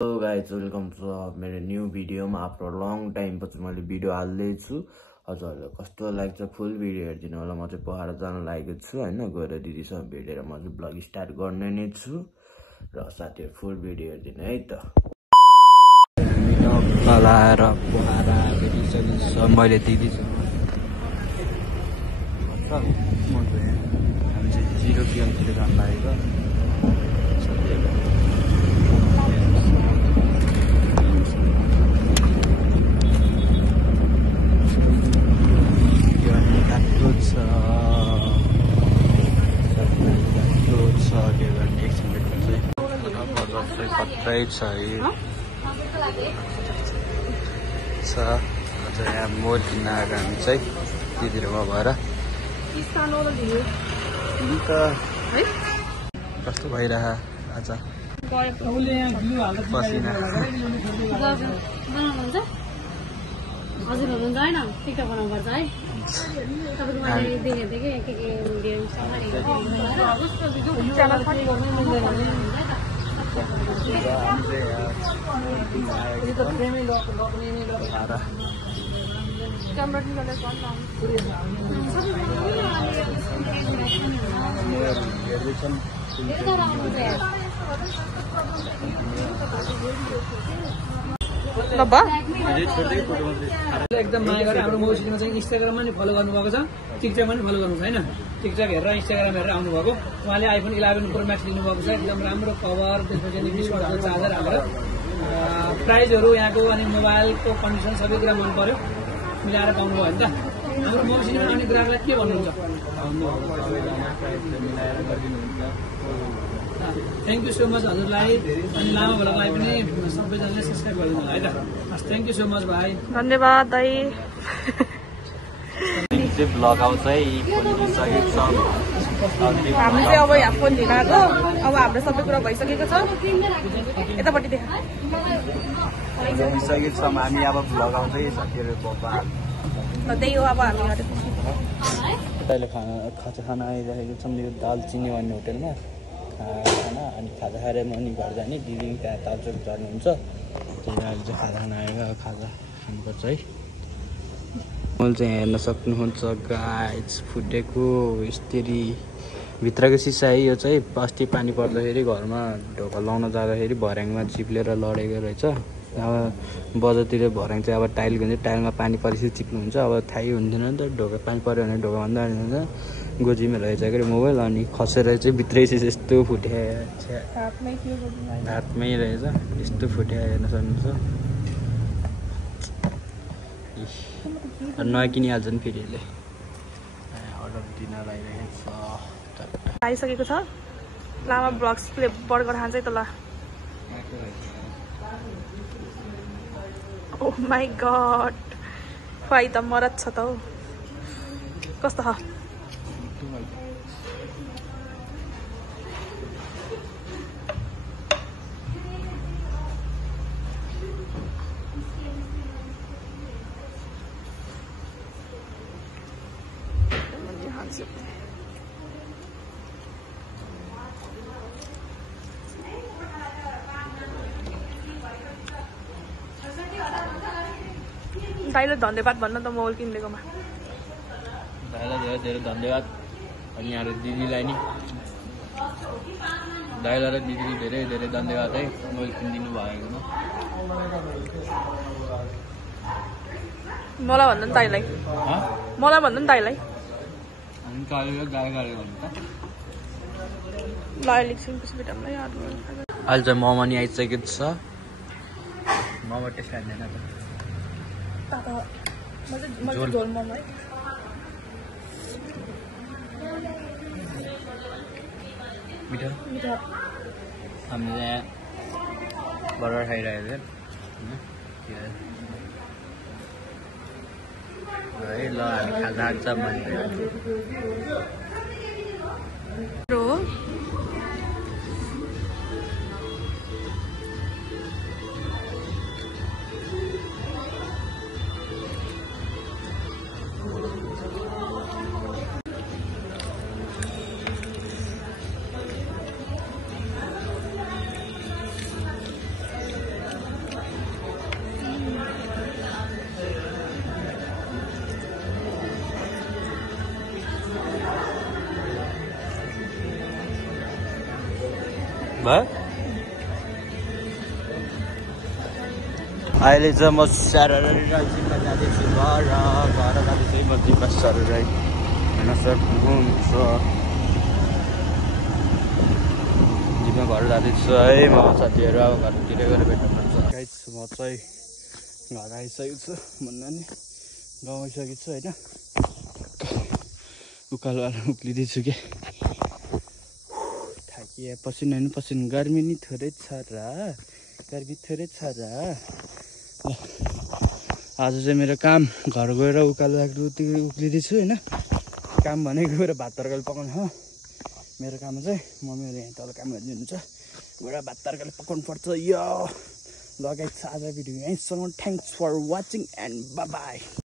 Hello guys, welcome to मेरो new भिडियोमा। After long time पछि मैले भिडियो हाल्दैछु। हजुरहरूलाई कस्तो लाग्छ फुल भिडियो हेरिदिनु होला। म चाहिँ पहाड जान लागेको छु होइन, गएर दिदीसँग भेटेर म चाहिँ ब्लग स्टार्ट गर्ने नै छु र साथीहरू फुल भिडियो हेरिदिनु है त। लाएर पहाड मैले दिदीसँग हामी चाहिँ 0 किलोमिटर जान लागेको। कतै छ यहाँ मोर किन्न आएको हामी चाहिँ दिदीहरूमा भएर। कस्तो भइरह आज पसिना। हजुर हुनुहुन्छ होइन टिकटक बनाउनु पर्छ है। तपाईँको मैले देखेको थिएँ कि के एकदम माया गरेर हाम्रो मौसीमा चाहिँ इन्स्टाग्राममा नि फलो गर्नुभएको छ, टिकटकमा नि फलो गर्नु छ होइन। टिकटक हेरेर इन्स्टाग्राम हेरेर आउनुभएको। उहाँले आइफोन 11 प्रो म्याक्स लिनुभएको छ, एकदम राम्रो कभर, त्यसपछि 20 वाटको चार्जर हालेर। प्राइजहरू यहाँको अनि मोबाइलको कन्डिसन सबै कुरा मन पर्यो, मिलाएर पाउनुभयो भने त। हाम्रो मौसीमा आउने ग्राहकलाई के भन्नुहुन्छ? थ्याङ्क यू सो मच हजुरलाई अनि लामा भ्लगलाई पनि सबैजनाले सब्सक्राइब गरिदिनु होला है त। हस्, थ्याङ्क यू सो मच भाइ, धन्यवाद दाइ। ब्लग आउँछ है। हामी चाहिँ अब यहाँ फोन लिन आएको। अब हाम्रो सबै कुरा भइसकेको छ। यतापट्टि देख भइसकेको छ। हामी अब ब्लग आउँदै साथीहरू त्यही हो। अब हामी अहिले खाना आइरहेको छ मेरो दालचिनी भन्ने होटेलमा खाना। अनि खाजा खाएर म नि घर जाने, दिदी त्यहाँ तालचोक झर्नुहुन्छ। त्यही अहिले चाहिँ खाजा खाना आएको, खाजा खानुपर्छ है। मैले चाहिँ हेर्न सक्नुहुन्छ गाइज, फुटेको स्टेरी भित्रको सिसा है। यो चाहिँ अस्ति पानी पर्दाखेरि घरमा ढोका लाउन जाँदाखेरि भर्याङमा चिप्लेर लडेको रहेछ। अब बजारतिर भर्याङ चाहिँ अब टाइलको हुन्छ, टाइलमा पानी परेपछि चिप्नुहुन्छ। अब थाहै हुन्थेन नि त, ढोका पानी पऱ्यो भने ढोका भन्दा हुन्छ। गोजीमा रहेछ कि मोबाइल, अनि खसेर चाहिँ भित्रै चाहिँ यस्तो फुट्या, हातमै रहेछ यस्तो फुट्या। हेर्न सक्नुहुन्छ नकिनिहाल्छ नि फेरि यसले। अर्डर दिन लागिरहेको छ, आइसकेको छ। लामा ब्लग्सले बर्गर खान्छ है त ल। ओ माई गड, खुवाइ त मरत छ त हौ। कस्तो छ? दाइले धन्यवाद भन्न त मोबाइल किनिदिएकोमा। दाइलाई धेरै धेरै धन्यवाद। अनि यहाँ दिदीलाई नि, दाइलाई र दिदीलाई धेरै धेरै धन्यवाद है मोबाइल किनिदिनु भएकोमा। मलाई भन्दा नि दाइलाई, मलाई भन्दा नि दाइलाई। अनि गाडी गाडी भन्नु त ल इलेक्सन पछि भेटौँला याद। अहिले चाहिँ मोमो नि आइसकेको छ। मोमो टेस्ट खाँदैन त। झोल मोमो है। मिठो मिठो। हामीले यहाँ बर्गर खाइरहेको थियो है। ल हामी खाजा खान्छ भयो अहिले चाहिँ म स्यारेर जिममा जाँदैछु घर जाँदैछु म जिममा सरेर होइन सर हुन्छ जिममा घर जाँदैछु है म साथीहरू अब घरतिर गएर भेट्नु पर्छ गाइस म चाहिँ घर आइसकेको छु भन्दा नि गाउँ आइसकेको छु होइन उकालोवाला उक्लिँदैछु क्या थाकिए पसिना नि पसिना गर्मी नि थोरै छ र गर्मी थोरै छ र आज चाहिँ मेरो काम घर गएर उकालो उक्लिँदैछु होइन काम भनेको गएर भात तरकारी पकाउनु हो मेरो काम चाहिँ मम्मीहरू यहाँ तल काम गरिदिनुहुन्छ गएर भात तरकारी पकाउनु पर्छ यो लगाइ छ आज भिडियो यहीँसम्म thanks for watching and bye by